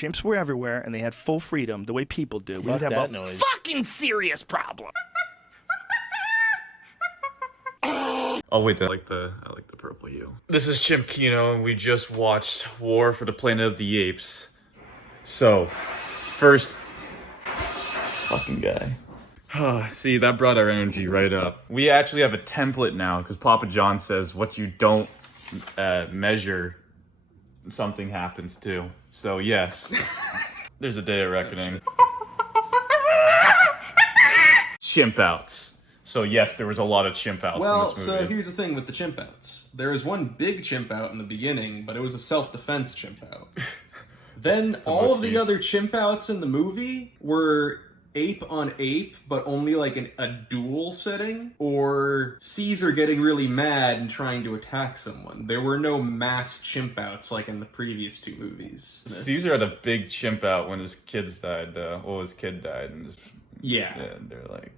chimps were everywhere and they had full freedom the way people do, we would have a fucking serious problem. Oh wait, I like the purple hue. This is Chimp Kino, and we just watched War for the Planet of the Apes. So, first, fucking guy. See, that brought our energy right up. We actually have a template now because Papa John says what you don't measure, something happens to. So yes, there's a day of reckoning. Chimp outs. So yes, there was a lot of chimp outs in this movie. So here's the thing with the chimp outs. There was one big chimp out in the beginning, but it was a self-defense chimp out. Then all of the other chimp outs in the movie were ape on ape, but only like a duel setting, or Caesar getting really mad and trying to attack someone. There were no mass chimp outs like in the previous two movies. Caesar had a big chimp out when his kids died. His kid died. And yeah, they're like...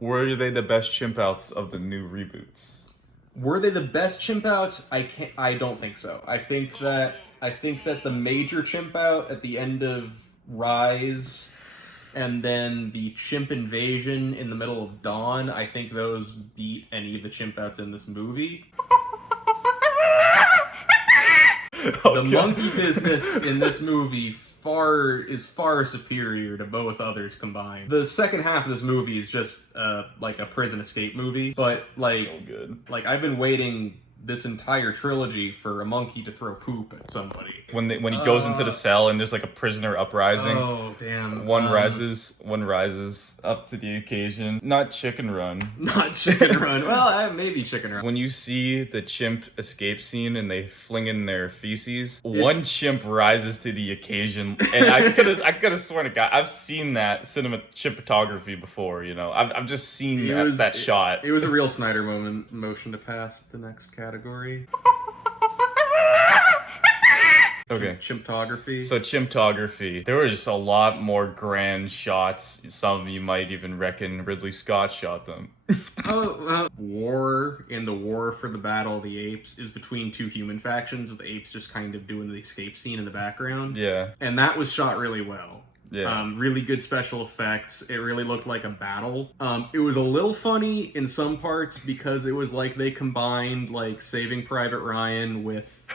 Were they the best chimp outs of the new reboots? Were they the best chimp outs? I don't think so. I think that the major chimp out at the end of Rise, and then the chimp invasion in the middle of Dawn, I think those beat any of the chimp outs in this movie. The monkey business in this movie is far superior to both others combined. The second half of this movie is just like a prison escape movie, but like, so good. Like I've been waiting this entire trilogy for a monkey to throw poop at somebody. When he goes into the cell and there's like a prisoner uprising. Oh damn! One rises up to the occasion. Not Chicken Run. Not Chicken Run. Well, maybe Chicken Run. When you see the chimp escape scene and they fling in their feces, one chimp rises to the occasion, and I could have sworn to God, I've seen that cinematography before. You know, I've just seen that shot. It was a real Snyder motion to pass the next category. Okay. Chimptography. So chimptography. There were just a lot more grand shots. Some of you might even reckon Ridley Scott shot them. War in the War for the Battle of the Apes is between two human factions, with the apes just kind of doing the escape scene in the background. Yeah. And that was shot really well. Yeah. Really good special effects. It really looked like a battle. It was a little funny in some parts because it was like they combined like Saving Private Ryan with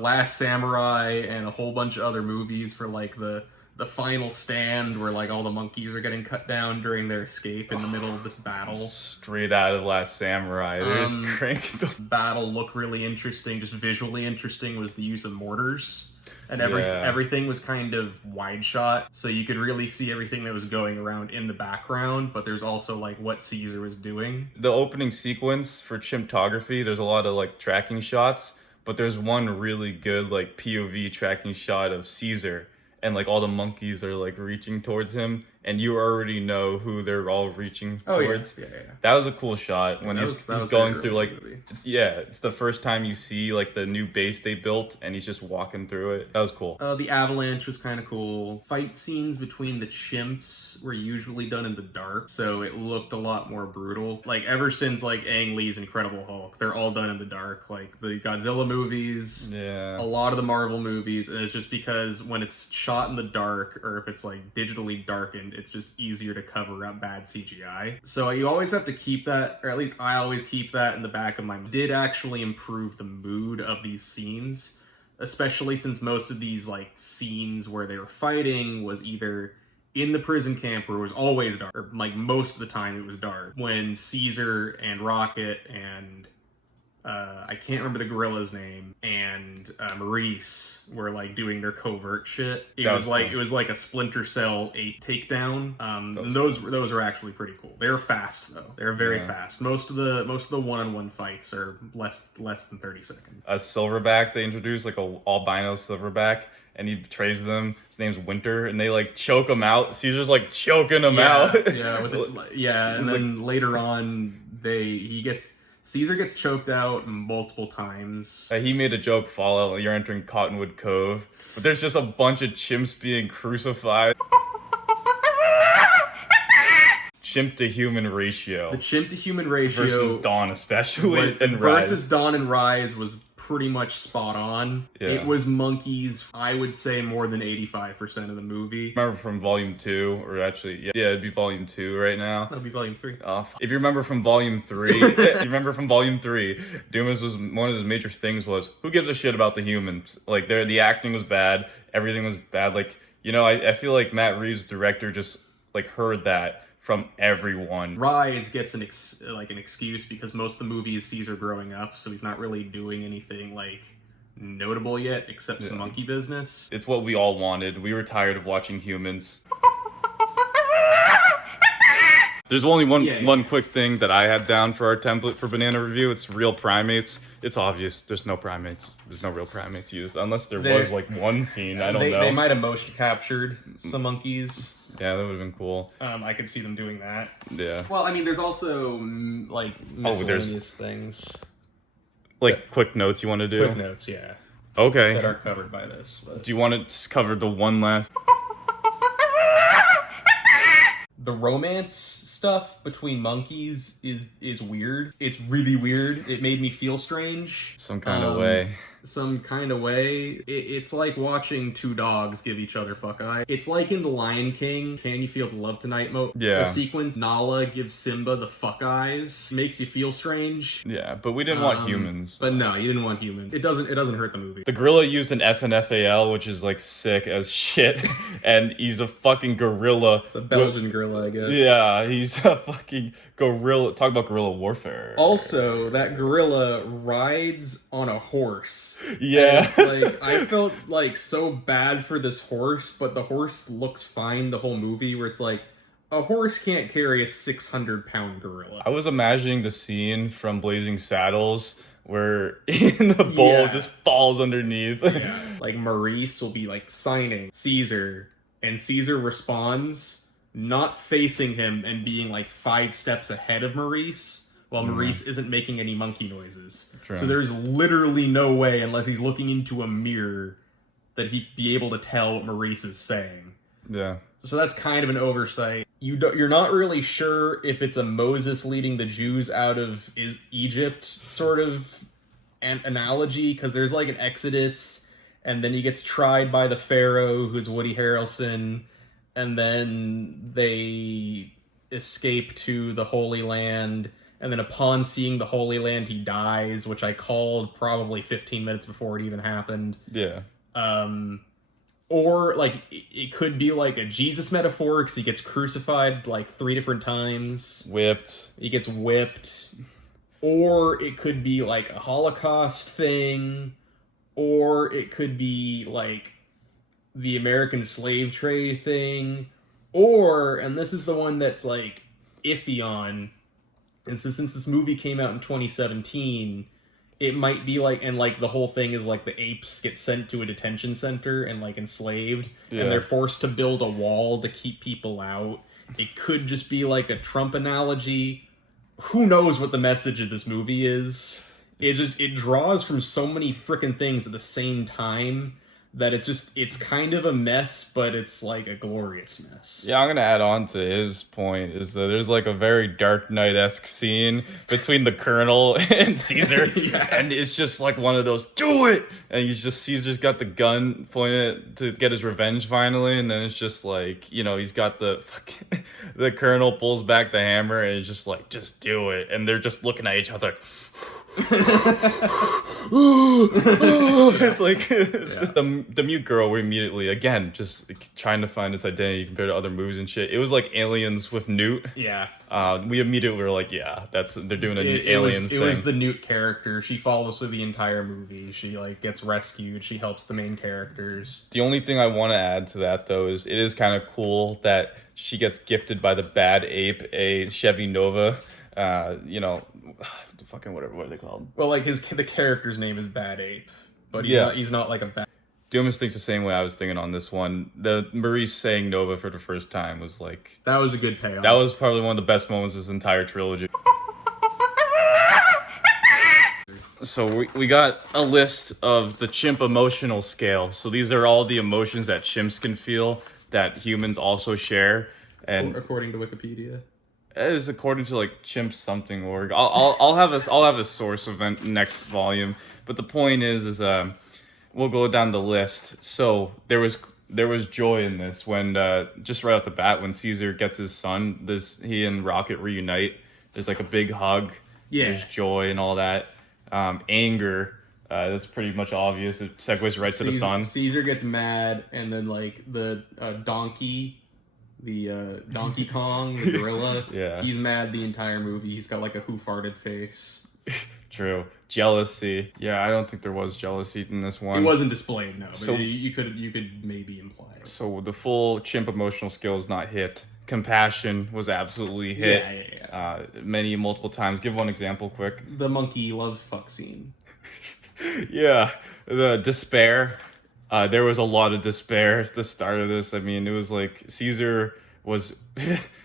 Last Samurai and a whole bunch of other movies for like the final stand where like all the monkeys are getting cut down during their escape in the middle of this battle. Straight out of Last Samurai. There's cranked. The battle looked really interesting. Just visually interesting was the use of mortars. And everything was kind of wide shot, so you could really see everything that was going around in the background, but there's also like what Caesar was doing. The opening sequence for chimptography, there's a lot of like tracking shots, but there's one really good like POV tracking shot of Caesar, and like all the monkeys are like reaching towards him, and you already know who they're all reaching towards. Yeah. That was a cool shot when he's going through like it's the first time you see like the new base they built, and he's just walking through it. That was cool. The avalanche was kind of cool. Fight scenes between the chimps were usually done in the dark, so it looked a lot more brutal. Like ever since like Ang Lee's Incredible Hulk, they're all done in the dark. Like the Godzilla movies, a lot of the Marvel movies, and it's just because when it's shot in the dark, or if it's like digitally darkened, it's just easier to cover up bad CGI. So you always have to keep that, or at least I always keep that in the back of my mind. It did actually improve the mood of these scenes, especially since most of these like scenes where they were fighting was either in the prison camp where it was always dark, or like most of the time it was dark. When Caesar and Rocket and I can't remember the gorilla's name, and Maurice were like doing their covert shit. It was like a Splinter Cell 8 takedown. Those are actually pretty cool. They're fast though. They're very fast. Most of the one-on-one fights are less than 30 seconds. A silverback they introduced, like a albino silverback, and he betrays them. His name's Winter, and they like choke him out. Caesar's like choking him out. And then later on Caesar gets choked out multiple times. He made a joke, Fallout, you're entering Cottonwood Cove, but there's just a bunch of chimps being crucified. Chimp to human ratio. The chimp to human ratio versus Dawn, especially. Versus Dawn and Rise was pretty much spot on. Yeah. It was monkeys, I would say, more than 85% of the movie. Remember from volume 2, or actually, yeah, it'd be volume 2 right now. That'll be volume 3. If you remember from volume 3, Dumas was one of his major things was, who gives a shit about the humans? Like, the acting was bad, everything was bad. Like, you know, I feel like Matt Reeves, director, just like heard that from everyone. Rise gets an excuse because most of the movie is Caesar growing up, so he's not really doing anything like notable yet, except some monkey business. It's what we all wanted. We were tired of watching humans. There's only one quick thing that I had down for our template for banana review. It's real primates. It's obvious. There's no primates. There's no real primates used, unless there was like one scene. I don't know. They might have motion captured some monkeys. Yeah, that would have been cool. I could see them doing that. Yeah. Well, I mean, there's also like miscellaneous things. Like quick notes you want to do? Quick notes, yeah. Okay. That aren't covered by this. But. Do you want to cover the one last? The romance stuff between monkeys is weird. It's really weird. It made me feel strange. Some kind of way. It's like watching two dogs give each other fuck eye. It's like in The Lion King, Can You Feel the Love Tonight the sequence, Nala gives Simba the fuck eyes. Makes you feel strange. Yeah, but we didn't want humans. But no, you didn't want humans. It doesn't hurt the movie. The gorilla used an FNFAL, which is like sick as shit, and he's a fucking gorilla. It's a Belgian gorilla, I guess. Yeah, he's a fucking gorilla. Talk about guerrilla warfare. Also, that gorilla rides on a horse. Yeah. And it's like, I felt like so bad for this horse, but the horse looks fine the whole movie, where it's like, a horse can't carry a 600-pound gorilla. I was imagining the scene from Blazing Saddles where the bull just falls underneath. Yeah. Like Maurice will be like signing Caesar, and Caesar responds not facing him and being like 5 steps ahead of Maurice, while Maurice isn't making any monkey noises. True. So there's literally no way, unless he's looking into a mirror, that he'd be able to tell what Maurice is saying. Yeah. So that's kind of an oversight. You're not really sure if it's a Moses leading the Jews out of Egypt sort of an analogy, because there's like an Exodus, and then he gets tried by the Pharaoh, who's Woody Harrelson, and then they escape to the Holy Land. And then upon seeing the Holy Land, he dies, which I called probably 15 minutes before it even happened. Yeah. Or, like, it could be like a Jesus metaphor, because he gets crucified, like, 3 different times. Whipped. He gets whipped. Or it could be, like, a Holocaust thing. Or it could be, like, the American slave trade thing. Or, and this is the one that's, like, iffy on... And so since this movie came out in 2017, it might be like, and like the whole thing is like the apes get sent to a detention center and like enslaved, and they're forced to build a wall to keep people out. It could just be like a Trump analogy. Who knows what the message of this movie is? It draws from so many freaking things at the same time that it's kind of a mess, but it's like a glorious mess. Yeah, I'm gonna add on to his point is that there's like a very Dark Knight-esque scene between the Colonel and Caesar, and it's just like one of those, do it! And Caesar's got the gun pointed to get his revenge finally, and then it's just like, you know, he's got the Colonel pulls back the hammer, and it's just like, just do it, and they're just looking at each other like, it's like the mute girl. We immediately again just trying to find its identity compared to other movies and shit. It was like Aliens with Newt. Yeah. We immediately were like, yeah, they're doing an Aliens thing. It was the Newt character. She follows through the entire movie. She like gets rescued. She helps the main characters. The only thing I want to add to that though is it is kind of cool that she gets gifted by the bad ape a Chevy Nova. You know, fucking whatever, what are they called? Well, like the character's name is Bad Ape, but he's not like a bad. Dumas thinks the same way I was thinking on this one. The Maurice saying Nova for the first time was like... That was a good payoff. That was probably one of the best moments of this entire trilogy. So we got a list of the chimp emotional scale. So these are all the emotions that chimps can feel that humans also share. And according to Wikipedia. It is according to like chimp something org. I'll have a source event next volume. But the point is we'll go down the list. So there was joy in this when just right off the bat when Caesar gets his son, he and Rocket reunite. There's like a big hug. Yeah. There's joy and all that. Anger. That's pretty much obvious. It segues right to the son. Caesar gets mad, and then like the donkey, the Donkey Kong, the gorilla. Yeah. He's mad the entire movie. He's got like a who farted face. True. Jealousy. Yeah, I don't think there was jealousy in this one. It wasn't displayed, no. But So- you could maybe imply it. So the full chimp emotional skill is not hit. Compassion was absolutely hit. Yeah. Multiple times. Give one example quick. The monkey love fuck scene. Yeah, the despair. There was a lot of despair at the start of this. I mean, it was like Caesar was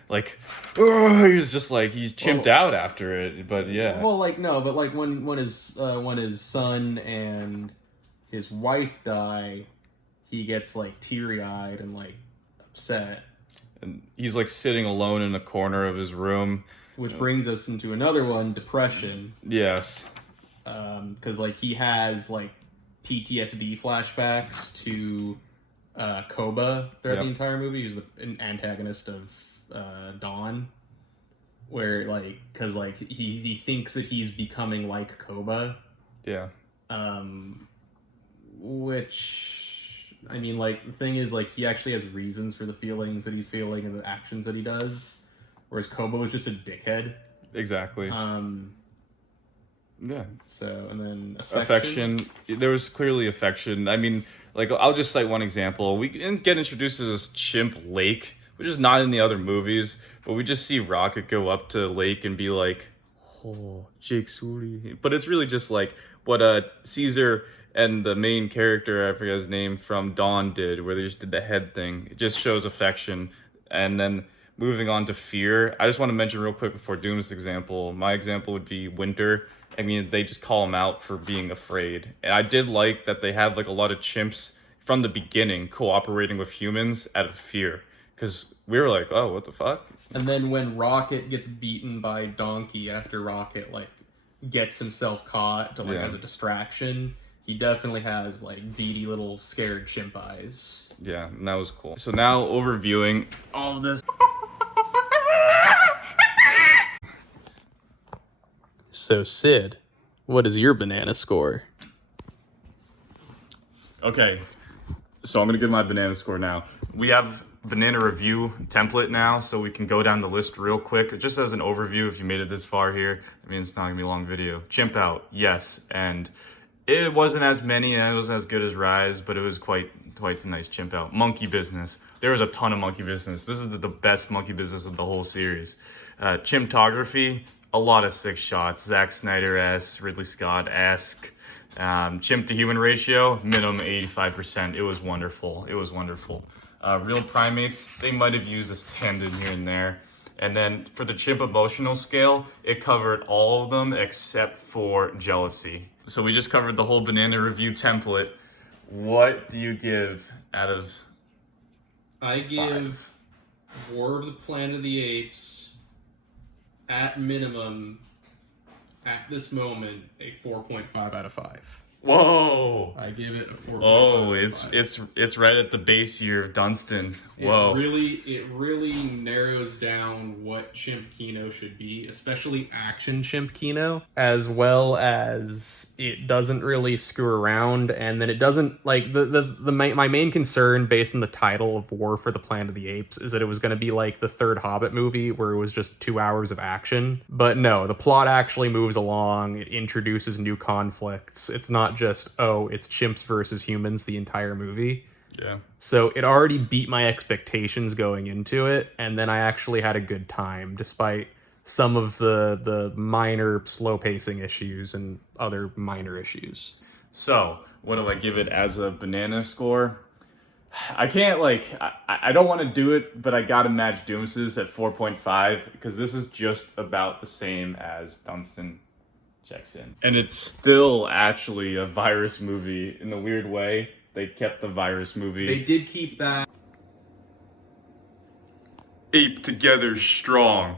like, oh, he was just like he's chimped out after it. But yeah, Well, like no, but like when his son and his wife die, he gets like teary eyed and like upset. and he's like sitting alone in a corner of his room. Which brings us into another one, depression. Yes. Because like he has like PTSD flashbacks to Koba throughout the entire movie. He's an antagonist of Dawn, where like because like he thinks that he's becoming like Koba. Yeah. Which I mean, like the thing is, like he actually has reasons for the feelings that he's feeling and the actions that he does, whereas Koba was just a dickhead. Exactly. Yeah. So, and then Affection. There was clearly affection. I mean, like, I'll just cite one example. We get introduced to this chimp Lake, which is not in the other movies, but we just see Rocket go up to Lake and be like, oh, Jake Sully. But it's really just like what Caesar and the main character, I forget his name, from Dawn did, where they just did the head thing. It just shows affection. And then moving on to fear, I just want to mention real quick before Dumas' example, my example would be Winter. I mean, they just call him out for being afraid. And I did like that they had like a lot of chimps from the beginning cooperating with humans out of fear. Because we were like, oh, what the fuck? And then when Rocket gets beaten by Donkey after Rocket like gets himself caught to like as a distraction, he definitely has like beady little scared chimp eyes. Yeah, and that was cool. So now overviewing all of this. So Sid, what is your banana score? Okay, so I'm gonna give my banana score now. We have banana review template now, so we can go down the list real quick. Just as an overview, if you made it this far here, I mean, it's not gonna be a long video. Chimp out, yes, and it wasn't as many and it wasn't as good as Rise, but it was quite a nice chimp out. Monkey business. There was a ton of monkey business. This is the best monkey business of the whole series. Chimptography, a lot of 6 shots. Zack Snyder-esque, Ridley Scott-esque. Chimp to human ratio, minimum 85%. It was wonderful. It was wonderful. Real primates, they might have used a stand-in here and there. And then for the chimp emotional scale, it covered all of them except for jealousy. So we just covered the whole banana review template. What do you give out of I give War of the Planet of the Apes, at minimum, at this moment, a 4.5 out of 5. Whoa! I give it a 4.5. Oh, it's right at the base here of Dunstan. Whoa! It really narrows down what Chimp Kino should be, especially action Chimp Kino, as well as it doesn't really screw around, and then it doesn't like my main concern based on the title of War for the Planet of the Apes is that it was going to be like the third Hobbit movie where it was just 2 hours of action. But no, the plot actually moves along. It introduces new conflicts. It's not just, oh, it's chimps versus humans the entire movie. Yeah. So it already beat my expectations going into it, and then I actually had a good time, despite some of the minor slow pacing issues and other minor issues. So, what do I give it as a banana score? I can't, like, I don't want to do it, but I gotta match Doomas's at 4.5, because this is just about the same as Dunstan checks in. And it's still actually a virus movie in a weird way. They kept the virus movie. They did keep that. Ape together strong.